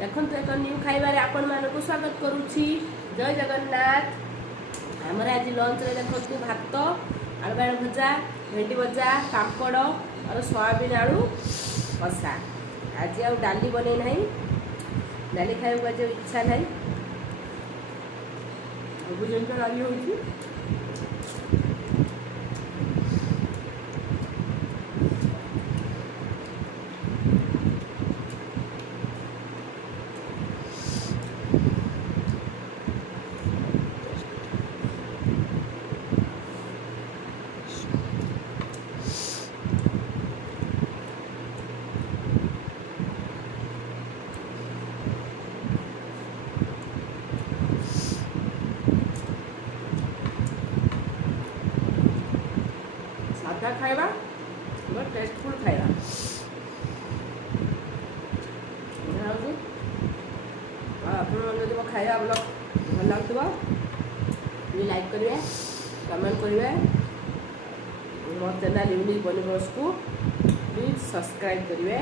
ଦେଖନ୍ତୁ ଏକ ନ୍ୟୁ ଖାଇବାରେ ଆପଣମାନଙ୍କୁ ସ୍ୱାଗତ କରୁଛି। ଜୟ ଜଗନ୍ନାଥ। ଆମର ଆଜି ଲଞ୍ଚରେ ଦେଖନ୍ତୁ ଭାତ, ଆଳୁ ବାଇଗଣ ଭଜା, ଭେଣ୍ଡି ଭଜା, ପାମ୍ପଡ଼ ଆଉ ସୋୟାବିନ ଆଳୁ କଷା। ଆଜି ଆଉ ଡାଲି ବନେଇ ନାହିଁ, ଡାଲି ଖାଇବାକୁ ଆଜି ଆଉ ଇଚ୍ଛା ନାହିଁ। ସବୁ ଜିନିଷ ଡାଲି ହେଉଛି। ସାଧା ଖାଇବା ଟେଷ୍ଟଫୁଲ୍ ଖାଇବା ହେଉଛି। ଆପଣମାନେ ଯଦି ମୋ ଖାଇବା ବ୍ଲଗ୍ ଭଲ ଲାଗୁଥିବ ପ୍ଲିଜ୍ ଲାଇକ୍ କରିବେ, କମେଣ୍ଟ କରିବେ। ମୋ ଚ୍ୟାନେଲ୍ ୟୁନିକ୍ ବନିବସ୍କୁ ପ୍ଲିଜ୍ ସବସ୍କ୍ରାଇବ୍ କରିବେ।